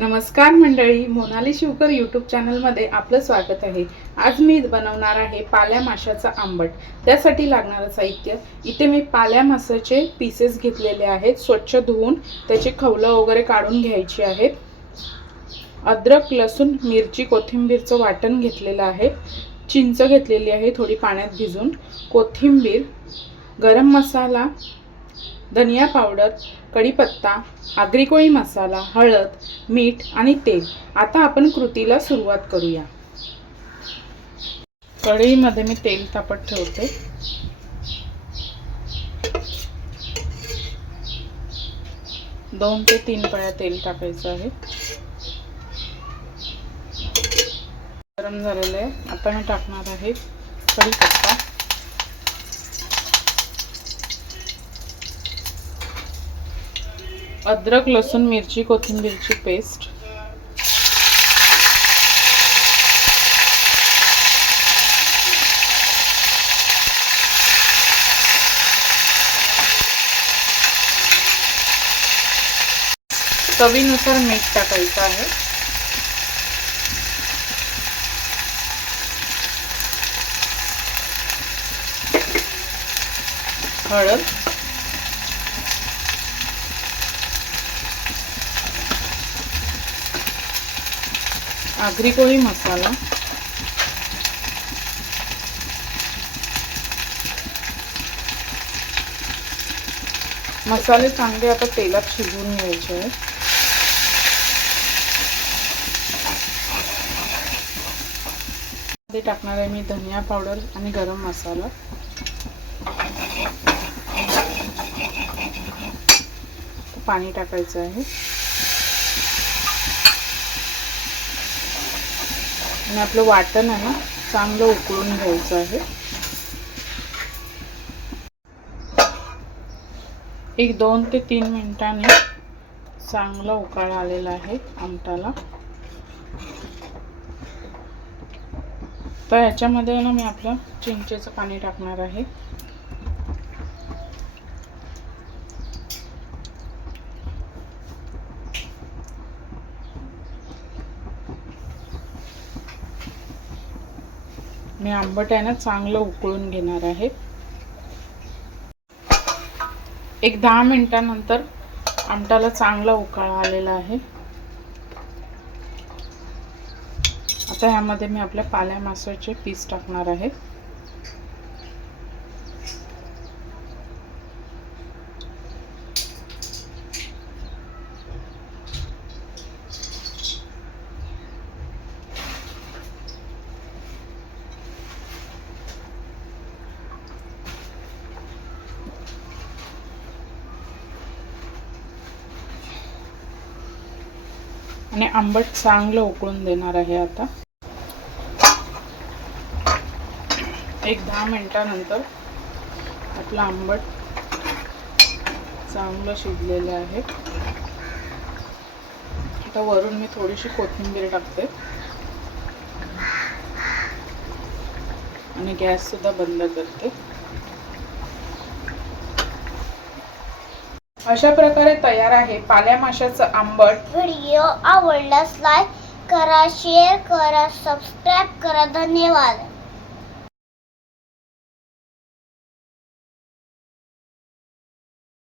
नमस्कार मंडळी मोनाली शिवकर यूट्यूब चॅनलमध्ये आपलं स्वागत आहे. आज मी बनवणार आहे पाल्या माशाचा आंबट. त्यासाठी लागणारं साहित्य. इथे मी पाल्या माशाचे पीसेस घेतलेले आहेत स्वच्छ धुवून त्याची खवलं वगैरे काढून घ्यायची आहेत. अद्रक लसूण मिरची कोथिंबीरचं वाटण घेतलेलं आहे. चिंच घेतलेली आहे थोडी पाण्यात भिजून. कोथिंबीर गरम मसाला धनिया पावडर कढीपत्ता आगरी कोळी मसाला हळद मीठ आणि तेल. आता आपण कृतीला सुरुवात करूया. कढईमध्ये मी तेल तापत ठेवते. दोन ते तीन पळ्या तेल टाकायचं आहे. गरम झालेलं आहे. आता मी टाकणार आहे कढीपत्ता. अद्रक लसूण मिरची कोथिंबीरची पेस्ट। चवीनुसार मीठ टाकायचं आहे। हळद। आगरी कोळी मसाला. मसाले चांगले आता तेलात शिजवून घ्यायचे आहेत. मध्ये टाकणार आहे मी धनिया पावडर आणि गरम मसाला. पाणी टाकायचं आहे. आणि आपलं वाटण आहे ना चांगलं उकळून घ्यायचं आहे. एक दोन ते तीन मिनिटांनी चांगला उकाळ आलेला आहे आमटाला. तर याच्यामध्ये ना मी आपलं चिंचेचं पाणी टाकणार आहे. मी आंबट आहे ना चांगलं उकळून घेणार आहे. एक दहा मिनटानंतर आमटाला चांगला उकाळा आलेला आहे. आता ह्यामध्ये मी आपल्या पाल्या मासाचे पीस टाकणार आहे. आणि आंबट चांगलं उकळून देणार आहे आता. एक दहा मिनटानंतर आपलं आंबट चांगलं शिजलेलं आहे. आता वरून मी थोडीशी कोथिंबीर टाकते. आणि गॅससुद्धा बंद करते. अशा प्रकारे तयार आहे. पाल्या माशाचं आंबट. व्हिडिओ आवडल्यास लाईक करा शेअर करा सबस्क्राईब करा. धन्यवाद.